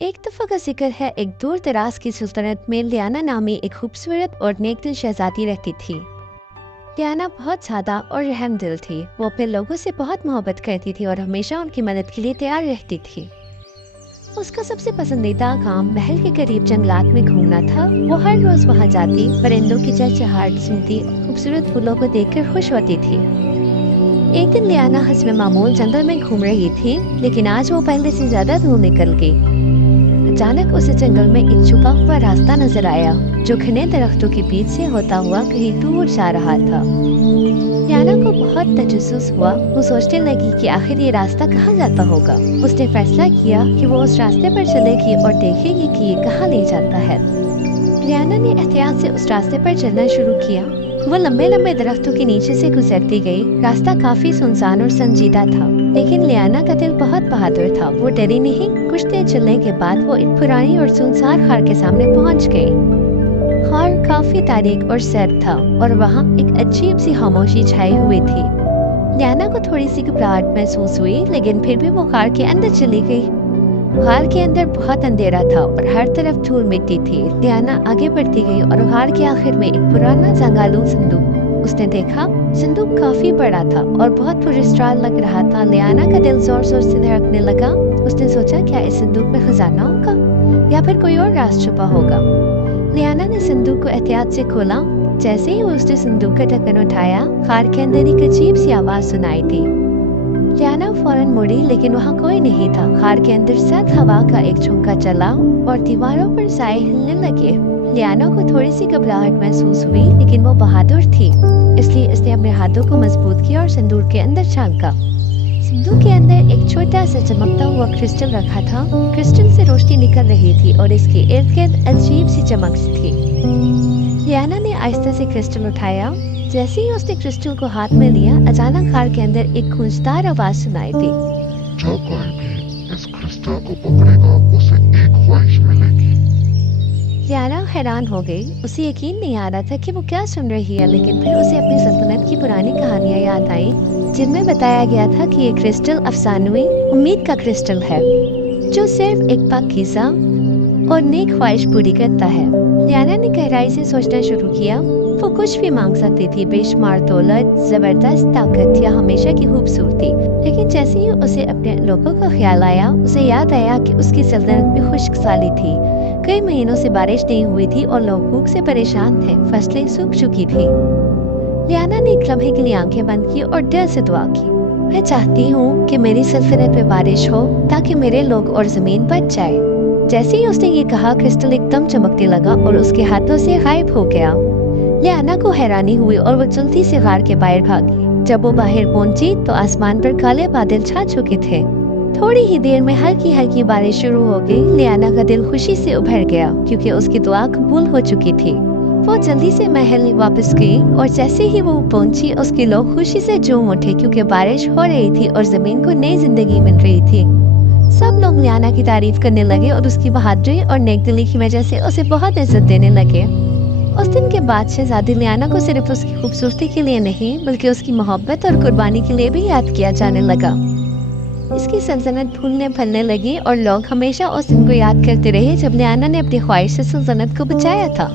एक दफा का जिक्र है, एक दूर दराज की सुल्तानत में लियाना नामी एक खूबसूरत और नेकदिल शहजादी रहती थी। लियाना बहुत सादा और रहमदिल थी। वो अपने लोगों से बहुत मोहब्बत करती थी और हमेशा उनकी मदद के लिए तैयार रहती थी। उसका सबसे पसंदीदा काम महल के करीब जंगलात में घूमना था। वो हर रोज वहाँ जाती, परिंदों की चहचहाहट सुनती, खूबसूरत फूलों को देखकर खुश होती थी। एक दिन लियाना हस्ब मामूल जंगल में घूम रही थी, लेकिन आज वो पहले से ज्यादा दूर निकल गई। अचानक उसे जंगल में एक छुपा हुआ रास्ता नजर आया, जो घने दरख्तों के बीच से होता हुआ कहीं दूर जा रहा था। लियाना को बहुत तजस्सुस हुआ। वो सोचने लगी कि आखिर ये रास्ता कहाँ जाता होगा। उसने फैसला किया कि वो उस रास्ते पर चलेगी और देखेगी कि ये कहाँ ले जाता है। लियाना ने एहतियात से उस रास्ते पर चलना शुरू किया। वो लंबे लंबे दरख्तों के नीचे से गुजरती गई। रास्ता काफी सुनसान और संजीदा था, लेकिन लियाना का दिल बहुत बहादुर था। वो डरी नहीं। कुछ देर चलने के बाद वो एक पुरानी और सुनसान खार के सामने पहुंच गई। खार काफी तारीक और सर्द था और वहाँ एक अजीब सी खामोशी छाई हुई थी। लियाना को थोड़ी सी घबराहट महसूस हुई, लेकिन फिर भी वो खार के अंदर चली गई। खार के अंदर बहुत अंधेरा था और हर तरफ धूल मिट्टी थी। लियाना आगे बढ़ती गई और खार के आखिर में एक पुराना जंगालू संदूक उसने देखा। संदूक काफी बड़ा था और बहुत पुरस्कार लग रहा था। लियाना का दिल जोर जोर से धड़कने लगा। उसने सोचा, क्या इस संदूक में खजाना होगा या फिर कोई और राज छुपा होगा। लियाना ने संदूक को एहतियात से खोला। जैसे ही उसने संदूक का ढक्कन उठाया, खार के अंदर एक अजीब सी आवाज सुनाई दी। लियाना फौरन मुड़ी, लेकिन वहाँ कोई नहीं था। खार के अंदर सर्द हवा का एक झोंका चला और दीवारों पर साए हिलने लगे। लियाना को थोड़ी सी घबराहट महसूस हुई, लेकिन वो बहादुर थी, इसलिए उसने अपने हाथों को मजबूत किया और संदूक के अंदर झांका। संदूक के अंदर एक छोटा सा चमकता हुआ क्रिस्टल रखा था। क्रिस्टल से रोशनी निकल रही थी और इसके इर्द गिर्द अजीब सी चमक थी। लियाना ने आहिस्ता से क्रिस्टल उठाया। जैसे ही उसने क्रिस्टल को हाथ में लिया, अचानक खार के अंदर एक गूंजदार आवाज सुनाई दी। जो कोई भी इस क्रिस्टल को पकड़ेगा, उसे एक ख्वाहिश मिलेगी। लियाना हैरान हो गई। उसे यकीन नहीं आ रहा था कि वो क्या सुन रही है, लेकिन फिर उसे अपनी सल्तनत की पुरानी कहानियां याद आई, जिनमें बताया गया था कि ये क्रिस्टल अफसानवी उम्मीद का क्रिस्टल है, जो सिर्फ एक पाकीज़ा और नेक ख्वाहिश पूरी करता है। लियाना ने गहराई से सोचना शुरू किया। वो कुछ भी मांग सकती थी, बेशुमार दौलत, जबरदस्त ताकत या हमेशा की खूबसूरती, लेकिन जैसे ही उसे अपने लोगों का ख्याल आया, उसे याद आया कि उसकी सल्तनत में खुश्क साली थी। कई महीनों से बारिश नहीं हुई थी और लोग भूख से परेशान थे। फसलें सूख चुकी थी। लियाना ने एक लम्हे के लिए आंखें बंद की और दिल से दुआ की। मैं चाहती हूँ कि मेरी सल्तनत में बारिश हो, ताकि मेरे लोग और जमीन बच जाए। जैसे ही उसने ये कहा, क्रिस्टल एकदम चमकने लगा और उसके हाथों से गायब हो गया। लियाना को हैरानी हुई और वो जल्दी से गार के बाहर भागी। जब वो बाहर पहुंची तो आसमान पर काले बादल छा चुके थे। थोड़ी ही देर में हल्की हल्की बारिश शुरू हो गई। लियाना का दिल खुशी से उभर गया, क्योंकि उसकी दुआ कबूल हो चुकी थी। वो जल्दी से महल वापस गई और जैसे ही वो पहुंची, उसके लोग खुशी से झूम उठे, क्योंकि बारिश हो रही थी और जमीन को नई जिंदगी मिल रही थी। सब लोग लियाना की तारीफ करने लगे और उसकी बहादुरी और नेकदिली की वजह से उसे बहुत इज्जत देने लगे। उस दिन के बाद शहजादी लियाना को सिर्फ उसकी खूबसूरती के लिए नहीं, बल्कि उसकी मोहब्बत और कुर्बानी के लिए भी याद किया जाने लगा। इसकी सल्तनत फूलने फलने लगी और लोग हमेशा उस दिन को याद करते रहे, जब लियाना ने अपनी ख्वाहिश से सल्तनत को बचाया था।